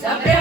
Saber